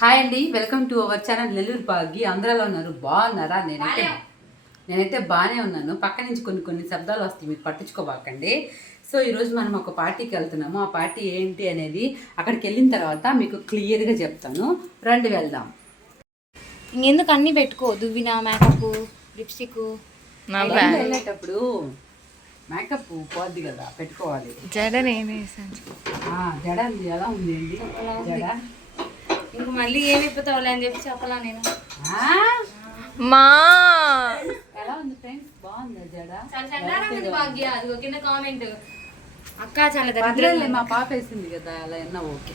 Hi అండి, welcome to our channel Nellore Bhagya. అందరూ ఉన్నారు, బాగున్నారా? నేనైతే బాగానే ఉన్నాను. పక్క నుంచి కొన్ని శబ్దాలు వస్తాయి, మీరు పట్టించుకోబాకండి. సో ఈరోజు మనం ఒక పార్టీకి వెళ్తున్నాము. ఆ పార్టీ ఏంటి అనేది అక్కడికి వెళ్ళిన తర్వాత మీకు క్లియర్గా చెప్తాను. రండి వెళ్దాం. ఇంకెందుకు అన్నీ పెట్టుకో, దువ్విన మేకప్, లిప్స్టిక్. వెళ్ళేటప్పుడు మేకప్ పోద్ది కదా, పెట్టుకోవాలి. జడ జడ ఎలా ఉంది అండి? జడ ఇంక మళ్ళీ ఏమైపోతావులే అని చెప్పి చెప్పలా నేను. మా ఎలా ఉంది ఫ్రెండ్స్? బాగుంది జడ. చాలా భాగ్య. అది కింద కామెంట్ అక్క చాలా దగ్గర. మా పాప వేసింది కదా, అలా అయినా ఓకే.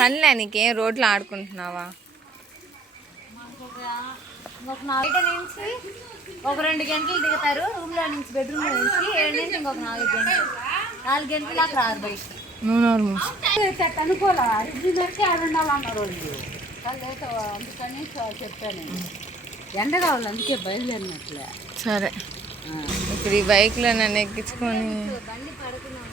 పనిలే నీకేం రోడ్లు ఆడుకుంటున్నావా? బయట నుంచి ఒక 2 గంటలు దిగుతారు రూమ్ లో నుంచి, బెడ్రూమ్ లో నుంచి. 7 నుంచి ఇంకొక 4 గంటలు నాకు రాదు బయట. అనుకోలే అన్నారు అందుకని చెప్పాను. ఎండ కావాలి, అందుకే బయలుదేరినట్లే. సరే, ఇప్పుడు ఈ బైక్లో నన్ను ఎక్కించుకొని బండి పడుకున్నా.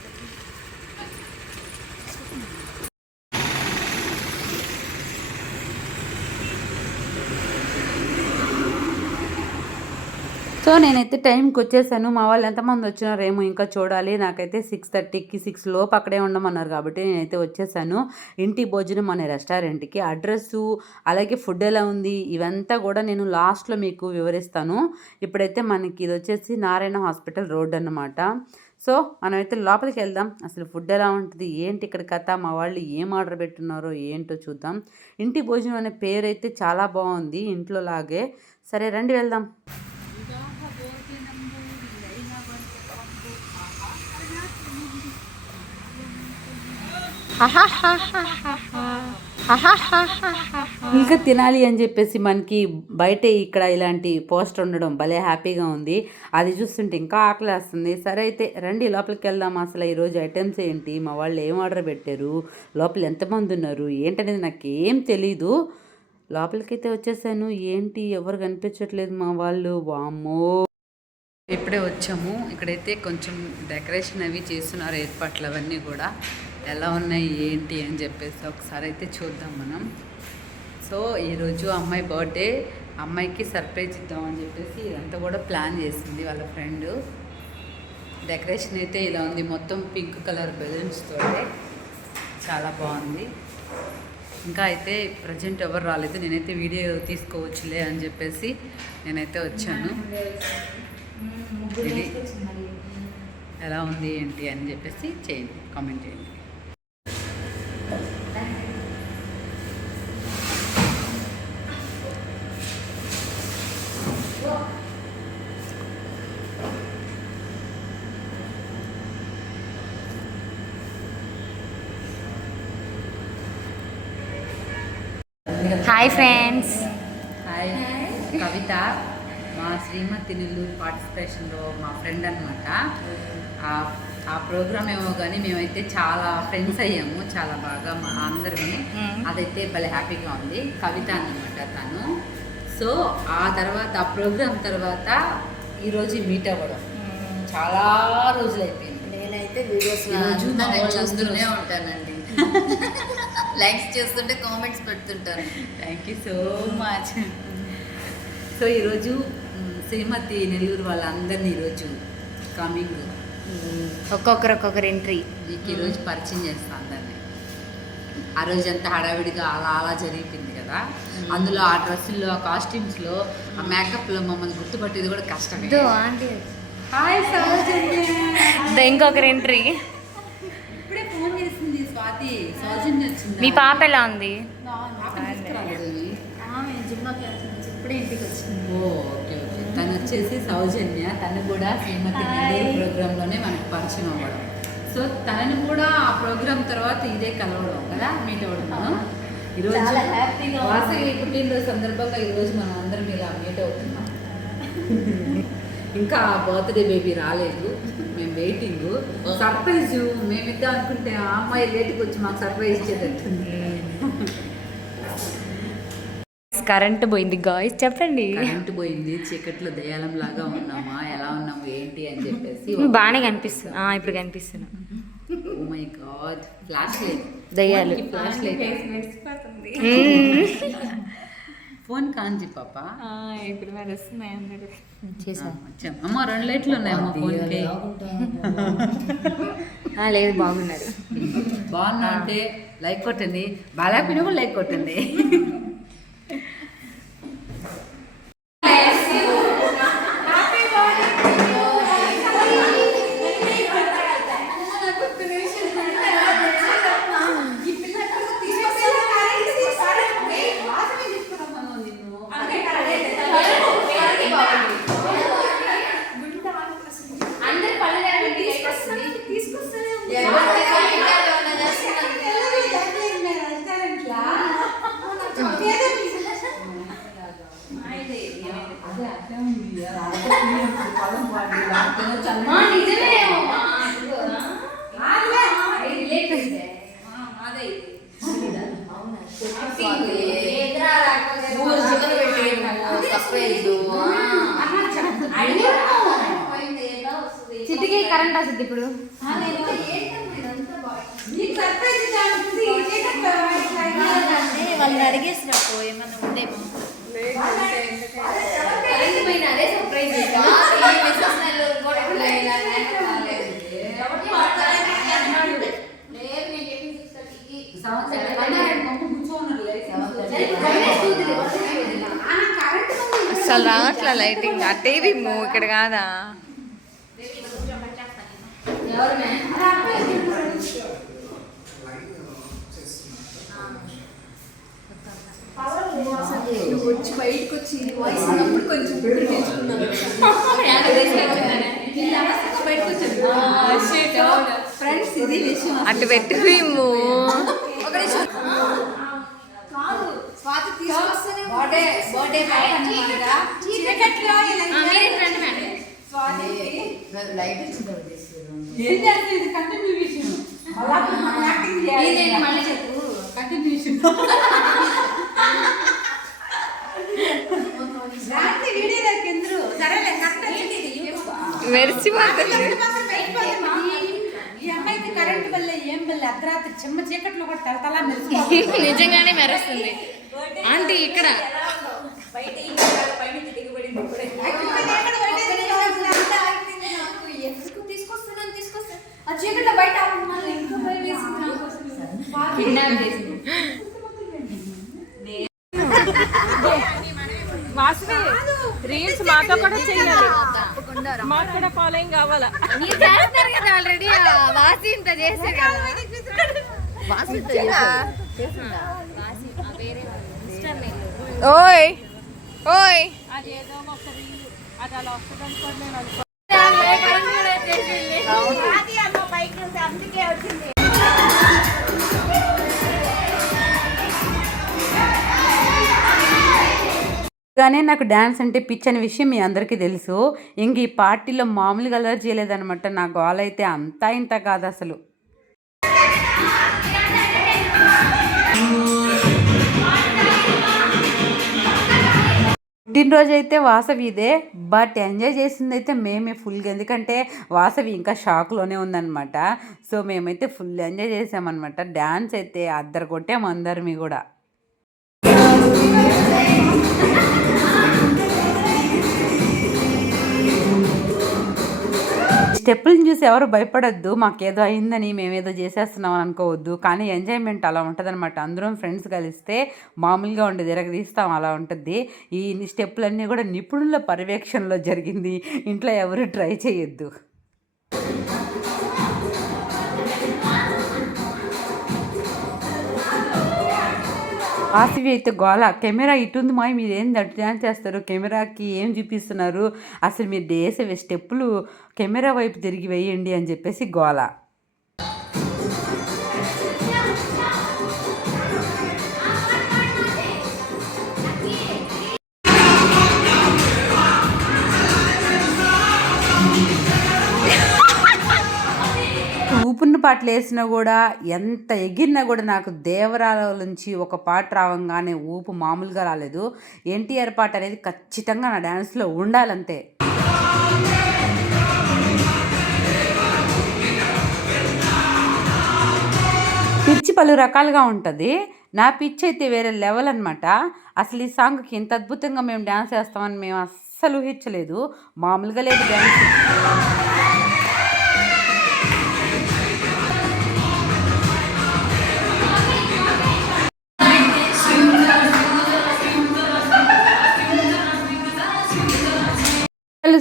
సో నేనైతే టైంకి వచ్చేసాను. మా వాళ్ళు ఎంతమంది వచ్చినారేమో ఇంకా చూడాలి. నాకైతే 6:30కి 6 లోపు అక్కడే ఉండమన్నారు కాబట్టి నేనైతే వచ్చేసాను. ఇంటి భోజనం అనే రెస్టారెంట్కి. అడ్రస్సు అలాగే ఫుడ్ ఎలా ఉంది ఇవంతా కూడా నేను లాస్ట్లో మీకు వివరిస్తాను. ఇప్పుడైతే మనకి ఇది వచ్చేసి నారాయణ హాస్పిటల్ రోడ్ అన్నమాట. సో మనమైతే లోపలికి వెళ్దాం. అసలు ఫుడ్ ఎలా ఉంటుంది, ఏంటి ఇక్కడ కథ, మా వాళ్ళు ఏం ఆర్డర్ పెట్టున్నారో ఏంటో చూద్దాం. ఇంటి భోజనం అనే పేరు అయితే చాలా బాగుంది, ఇంట్లో లాగే. సరే రండి వెళ్దాం. ఇంకా తినాలి అని చెప్పేసి మనకి బయట ఇక్కడ ఇలాంటి పోస్టర్ ఉండడం భలే హ్యాపీగా ఉంది. అది చూస్తుంటే ఇంకా ఆకలేస్తుంది. సరే అయితే రండి లోపలికి వెళ్దాం. అసలు ఈరోజు ఐటమ్స్ ఏంటి, మా వాళ్ళు ఏం ఆర్డర్ పెట్టారు, లోపల ఎంతమంది ఉన్నారు ఏంటనేది నాకేం తెలీదు. లోపలికైతే వచ్చేసాను. ఏంటి ఎవరు కనిపించట్లేదు మా వాళ్ళు. వామ్మో, ఇప్పుడే వచ్చాము. ఇక్కడైతే కొంచెం డెకరేషన్ అవి చేస్తున్నారు, ఏర్పాట్లు అవన్నీ కూడా ఎలా ఉన్నాయి ఏంటి అని చెప్పేసి ఒకసారి అయితే చూద్దాం మనం. సో ఈరోజు అమ్మాయి బర్త్డే, అమ్మాయికి సర్ప్రైజ్ ఇద్దామని చెప్పేసి ఇదంతా కూడా ప్లాన్ చేసింది వాళ్ళ ఫ్రెండ్. డెకరేషన్ అయితే ఇలా ఉంది, మొత్తం పింక్ కలర్ బెలూన్స్తో చాలా బాగుంది. ఇంకా అయితే ప్రజెంట్ ఎవరు రాలేదు. నేనైతే వీడియో తీసుకోవచ్చులే అని చెప్పేసి నేనైతే వచ్చాను. ఇది ఎలా ఉంది ఏంటి అని చెప్పేసి చేయండి, కామెంట్ చేయండి. Hi friends. హాయ్ కవిత, మా శ్రీమతి నెల్లూరు పార్టిసిపేషన్లో మా ఫ్రెండ్ అనమాట. ఆ ప్రోగ్రామ్ ఏమో కానీ మేమైతే చాలా ఫ్రెండ్స్ అయ్యాము, చాలా బాగా మా అందరినీ. అదైతే భలే హ్యాపీగా ఉంది. కవిత అన్నమాట తను. సో ఆ తర్వాత ఆ ప్రోగ్రామ్ తర్వాత ఈరోజు మీట్ అవ్వడం చాలా రోజులు అయిపోయింది. నేనైతే వీడియోస్ చూస్తూనే ఉంటానండి. లైక్స్ చేస్తుంటే కామెంట్స్ పెడుతుంటారు. Thank you so much. So ఈరోజు శ్రీమతి నెల్లూరు వాళ్ళందరినీ ఈరోజు కమింగ్ ఒక్కొక్కరు ఎంట్రీ మీకు ఈరోజు పరిచయం చేస్తాను అందరినీ. ఆ రోజు అంతా హడావిడిగా అలా జరిగిపోయింది కదా. అందులో ఆ డ్రెస్సుల్లో, ఆ కాస్ట్యూమ్స్లో, ఆ మేకప్లో మమ్మల్ని గుర్తుపట్టేది కూడా కష్టమే. హాయ్ సౌజన్య. ఇంకొకరు ఎంట్రీ. ఇప్పుడే ఫోన్ చేసింది స్వాతి. సౌజన్య వచ్చింది. మీ పాప ఎలా ఉంది? ఇప్పుడే ఇంటికి వచ్చింది. Okay okay. తను వచ్చేసి సౌజన్య. తను కూడా శ్రీమతి నెల్లూరు ప్రోగ్రాంలోనే మనకు పరిచయం అవ్వడం. సో తనని కూడా ఆ ప్రోగ్రామ్ తర్వాత ఇదే కలవడం కదా, మీట్ అవ్వడం. ఈరోజు వాసవి పుట్టినరోజు సందర్భంగా ఈరోజు మనం అందరం ఇలా మీట్ అవుతున్నాం. ఇంకా బర్త్డే బేబీ రాలేదు, మేము వెయిటింగ్. సర్ప్రైజ్ మేమిద్దాం అనుకుంటే ఆ అమ్మాయి లేట్కి వచ్చి మాకు సర్ప్రైజ్ ఇచ్చేటట్టుంది. కరెంట్ పోయింది గాయస్ చెప్పండి. కరెంట్ పోయింది, చీకట్లో దయాలం లాగా ఉన్నామా, ఎలా ఉన్నాము ఏంటి అని చెప్పేసి బాగానే కనిపిస్తుంది. ఇప్పుడు కనిపిస్తున్నా. Oh my god, flashlight, దయ్యాలు. ఫ్లాష్ లైట్ ఫోన్ కాంచి పాప. ఇప్పుడు మరి వస్తున్నాయి అందరూ చేసా. అమ్మ 2 లైట్లు ఉన్నాయమ్మా ఫోన్కి. లేదు బాగున్నారు. బాగున్నా అంటే లైక్ కొట్టండి, బాగాలేకపోయినా కూడా లైక్ కొట్టండి. సిద్ధికి కరెంట్ వస్తుంది ఇప్పుడు. వాళ్ళని అడిగేసినప్పుడు ఏమన్నా ఉందేమో. అసలు రావట్లా లైటింగ్. ఆ టీవీ ఇక్కడ కాదా? వచ్చి బయటకు వచ్చి వాయిస్ అప్పుడు కొంచెం ఫ్రెండ్స్ ఇది విషయం. అటు పెట్టు మేము. స్వాతి తీసుకొస్తేనే బర్త్డే లైట్ వచ్చింది. మళ్ళీ చెప్పు. మెరిసిపోతుంది. కరెంట్ వల్ల ఏం వల్ల అర్ధరాత్రి చిమ్మ చీకట్లో కూడా తలతలా నిజంగానే మెరుస్తుంది ఆంటీ ఇక్కడ. చీకట్లో బయట వాసవి రీల్స్ మాతో కూడా చేయాలి, మాకు కూడా ఫాలోయింగ్ కావాలా? మీరు చేస్తారు కదా ఆల్రెడీ. వాసి ఇంత చేశారు కదా. ఓయ్ ఓయ్ అదేదో ఒక రీల్ అది అలా వస్తుంది అనుకోండి. నేను అనుకో కానీ నాకు డ్యాన్స్ అంటే పిచ్చి అనే విషయం మీ అందరికీ తెలుసు. ఇంక ఈ పార్టీలో మామూలుగా అలర్ట్ చేయలేదనమాట. నా గోల్ అయితే అంతా ఇంత కాదు అసలు. పుట్టినరోజు అయితే వాసవి ఇదే, బట్ ఎంజాయ్ చేసింది అయితే మేమే ఫుల్గా. ఎందుకంటే వాసవి ఇంకా షాక్లోనే ఉందన్నమాట. సో మేమైతే ఫుల్ ఎంజాయ్ చేసామన్నమాట. డ్యాన్స్ అయితే అద్దరు కొట్టాము అందరిమి కూడా. స్టెప్పులను చూసి ఎవరు భయపడొద్దు, మాకేదో అయిందని మేమేదో చేసేస్తున్నాం అని అనుకోవద్దు. కానీ ఎంజాయ్మెంట్ అలా ఉంటుంది అనమాట. అందరం ఫ్రెండ్స్ కలిస్తే మామూలుగా ఉండేది, ఎరగదీస్తాం, అలా ఉంటుంది. ఈ స్టెప్పులన్నీ కూడా నిపుణుల పర్యవేక్షణలో జరిగింది. ఇంట్లో ఎవరు ట్రై చేయొద్దు. వాసవి అయితే గోల, కెమెరా ఇటుంది మాయ, మీరు ఏం డ్యాన్స్ చేస్తారు, కెమెరాకి ఏం చూపిస్తున్నారు, అసలు మీరు వేసే స్టెప్పులు కెమెరా వైపు తిరిగి వేయండి అని చెప్పేసి గోల. ఊపున్న పాటలు వేసినా కూడా ఎంత ఎగిరినా కూడా నాకు దేవరాల నుంచి ఒక పాట రావంగానే ఊపు మామూలుగా రాలేదు. ఎన్టీఆర్ పాట అనేది ఖచ్చితంగా నా డ్యాన్స్లో ఉండాలంతే. పిచ్చి పలు రకాలుగా ఉంటుంది. నా పిచ్చి అయితే వేరే లెవెల్ అనమాట. అసలు ఈ సాంగ్కి ఇంత అద్భుతంగా మేము డ్యాన్స్ చేస్తామని మేము అస్సలు ఊహించలేదు. మామూలుగా లేదు డ్యాన్స్.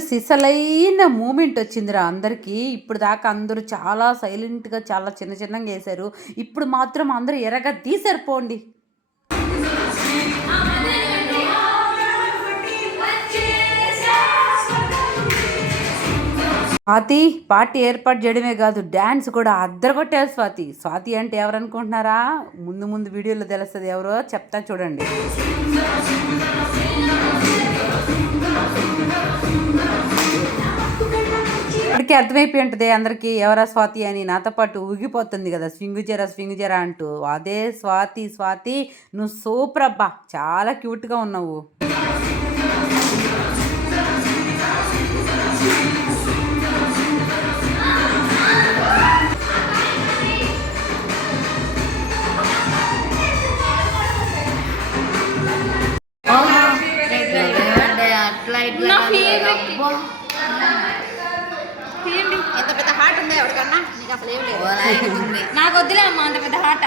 సిసలైన మూమెంట్ వచ్చిందిరా అందరికీ. ఇప్పుడు దాకా అందరూ చాలా సైలెంట్గా చాలా చిన్న చిన్నగా వేశారు. ఇప్పుడు మాత్రం అందరూ ఎర్రగా తీశారు పోండి. స్వాతి పార్టీ ఏర్పాటు చేయడమే కాదు డ్యాన్స్ కూడా అద్దరగొట్టారు స్వాతి. స్వాతి అంటే ఎవరనుకుంటున్నారా? ముందు ముందు వీడియోలో తెలుస్తుంది ఎవరో, చెప్తా చూడండి. ఇప్పటికే అర్థమైపోయి ఉంటుంది అందరికీ ఎవరా స్వాతి అని. నాతో పాటు ఊగిపోతుంది కదా స్వింగు జరా అంటూ. అదే స్వాతి. స్వాతి నువ్వు సూపర్ అబ్బా, చాలా క్యూట్గా ఉన్నావు. ఎంత పెద్ద హార్ట్ ఉందా ఎవరికన్నా? నీకు అసలు ఏం లేదు. నాకు వద్దులే అమ్మా అంత పెద్ద హార్ట్.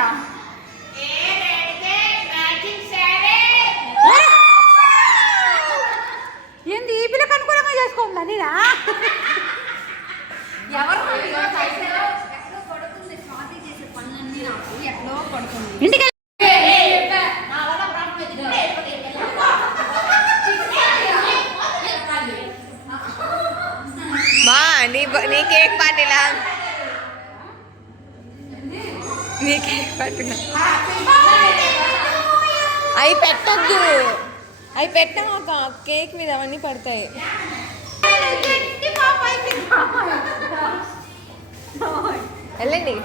ఏంది ఈ పిల్లకి అనుకూలంగా చేసుకోండి నేనా? ఇంటికి నీ కేక్ పార్టీలా? నీ కేక్ పార్టీలా అవి పెట్టద్దు. అవి పెట్టా ఒక కేక్ మీద అవన్నీ పడతాయి. వెళ్ళండి.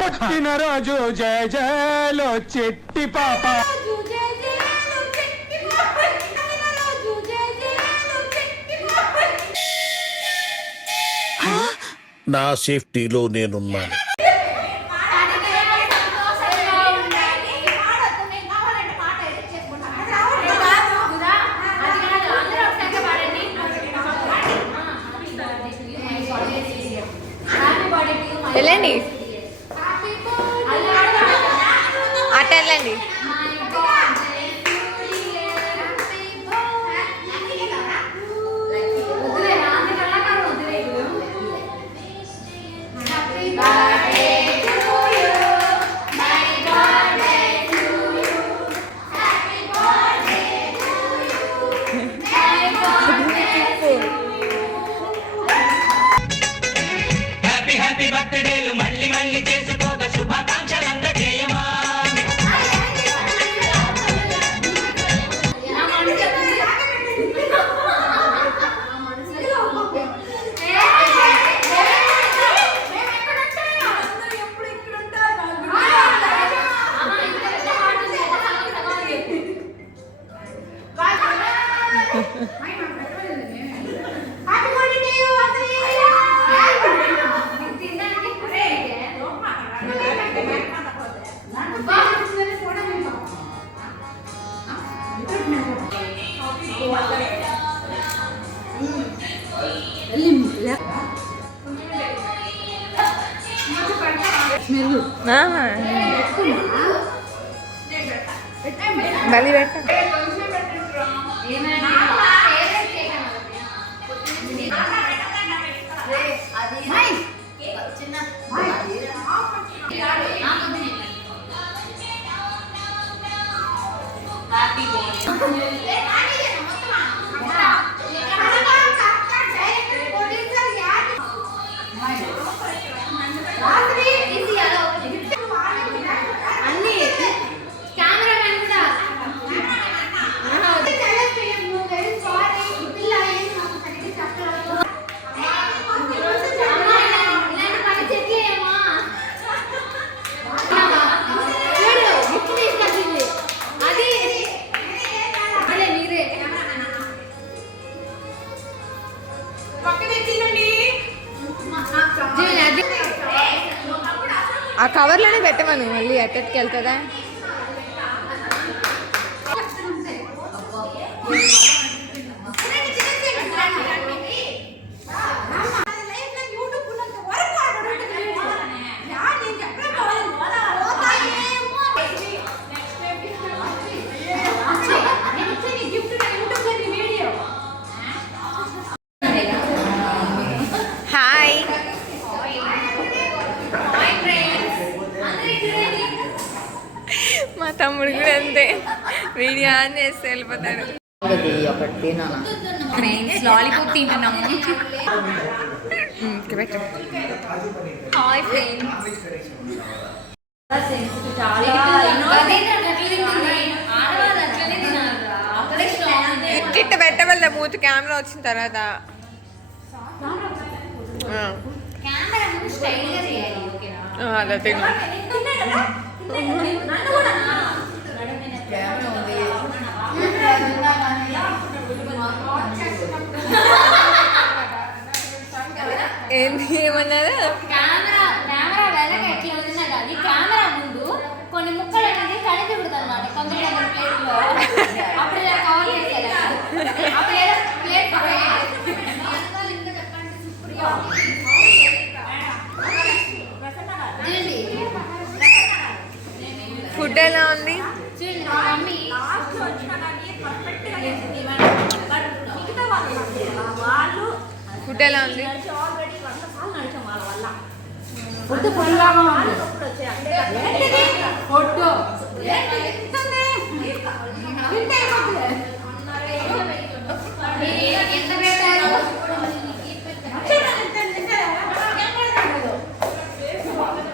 పుట్టినరోజు జయ జయలో చెట్టి పాప. నా సేఫ్టీలో నేనున్నాను. వెళ్ళండి అట్ట వెళ్ళండి. హ్యాపీ బర్త్డేలు మళ్ళీ మళ్ళీ చేసుకోక శుభాకాంక్షలు అందజేయమా. మళ్ళీ పెట్ట ఆ కవర్లోనే పెట్టమను మళ్ళీ ఎక్కడికి వెళ్తుందా హాయ్ మా తమ్ముడు కూడా అంతే వీడియో ఆన్ చేస్తే వెళ్ళిపోతాడు లాలీపాప్ తింటున్నాము. Hi friends. కిట్ పెట్టవల్ల మూతి కెమెరా వచ్చిన తర్వాత కెమెరా ముందు స్టైల్గా చేయాలి, ఓకేనా? అలా తిను ఏంది ఏమన్నారు కెమెరా వెనక ఎట్లా ఉన్నా కానీ కెమెరా ముందు కొన్ని ముక్కలు అనేది కనిపించదు అనమాట. కొందరు ప్లేట్లో అప్పుడు ఇలా కవర్ చేసేయాలి. అప్పుడు ఏదో ప్లేట్ ఫుడ్ ఎలా ఉంది చూడండి మా మమ్మీ ఫుడ్ ఎలా ఉంది ఫుడ్ ఫుల్గా ఉంది. ఫుడ్ ఎంత పెట్టారు?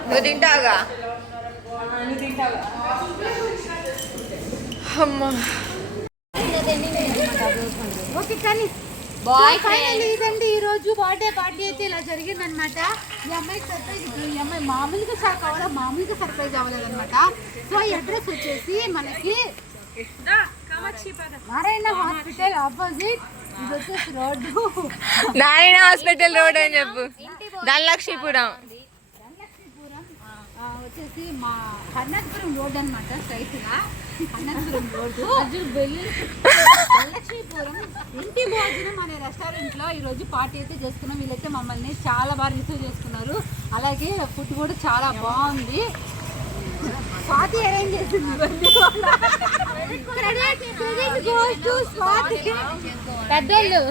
నువ్వు తింటావుగా అమ్మా ఓకే కానీ బాయ్ ఫైనల్ ఇదండి ఈ రోజు బర్త్డే పార్టీ అయితే ఇలా జరిగిందనమాట. ఈ అమ్మాయికి సర్ప్రైజ్, ఈ అమ్మాయి మామూలుగా షాక్ అవ్వడం, మామూలుగా సర్ప్రైజ్ అవ్వలేదన్నమాట. సో ఈ అడ్రస్ వచ్చేసి మనకి నారాయణ హాస్పిటల్ ఆపోజిట్, ఇది వచ్చేసి రోడ్డు నారాయణ హాస్పిటల్ రోడ్ అని చెప్పు ధనలక్ష్మీపురం వచ్చేసి మా హర్నాథపురం రోడ్ అనమాట. స్ట్రైట్ గా హర్నాథపురం రోడ్డు లక్ష్మీపురం ఇంటి భోజనం అనే రెస్టారెంట్ లో ఈ రోజు పార్టీ అయితే చేసుకున్నాం. వీళ్ళైతే మమ్మల్ని చాలా బాగా రిసీవ్ చేసుకున్నారు. అలాగే ఫుడ్ కూడా చాలా బాగుంది. స్వాతి అరేంజ్ చేసింది ఇవన్నీ కూడా. Credit goes to Swathi. పెద్దోళ్ళు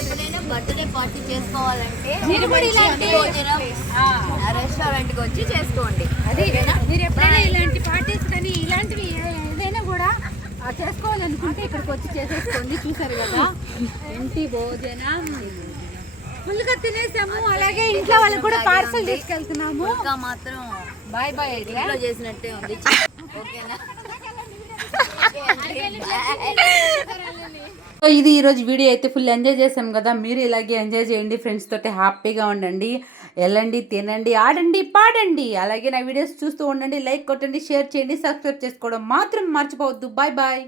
ఎప్పుడైనా బర్త్డే పార్టీ చేసుకోవాలంటే మీరు కూడా ఇలాంటి రెస్టారెంట్కి వచ్చి చేసుకోండి. మీరు ఎప్పుడైనా ఇలాంటి పార్టీస్ కానీ ఇలాంటివి ఏదైనా కూడా చేసుకోవాలనుకుంటే ఇక్కడికి వచ్చి చేసేసుకోండి. చూసారు కదా ఇంటి భోజనం ఫుల్గా తినేసాము. అలాగే ఇంట్లో వాళ్ళకి కూడా పార్సల్ తీసుకెళ్తున్నాము. ఇంకా మాత్రం బాయ్ బాయ్ ఇంట్లో చేసినట్టే ఉంది. ఓకేనా? సో ఇది ఈరోజు వీడియో అయితే ఫుల్ ఎంజాయ్ చేసాం కదా. మీరు ఇలాగే ఎంజాయ్ చేయండి, ఫ్రెండ్స్ తోటి హ్యాపీగా ఉండండి, వెళ్ళండి, తినండి, ఆడండి, పాడండి. అలాగే నా వీడియోస్ చూస్తూ ఉండండి, లైక్ కొట్టండి, షేర్ చేయండి, సబ్స్క్రైబ్ చేసుకోవడం మాత్రం మర్చిపోవద్దు. Bye bye.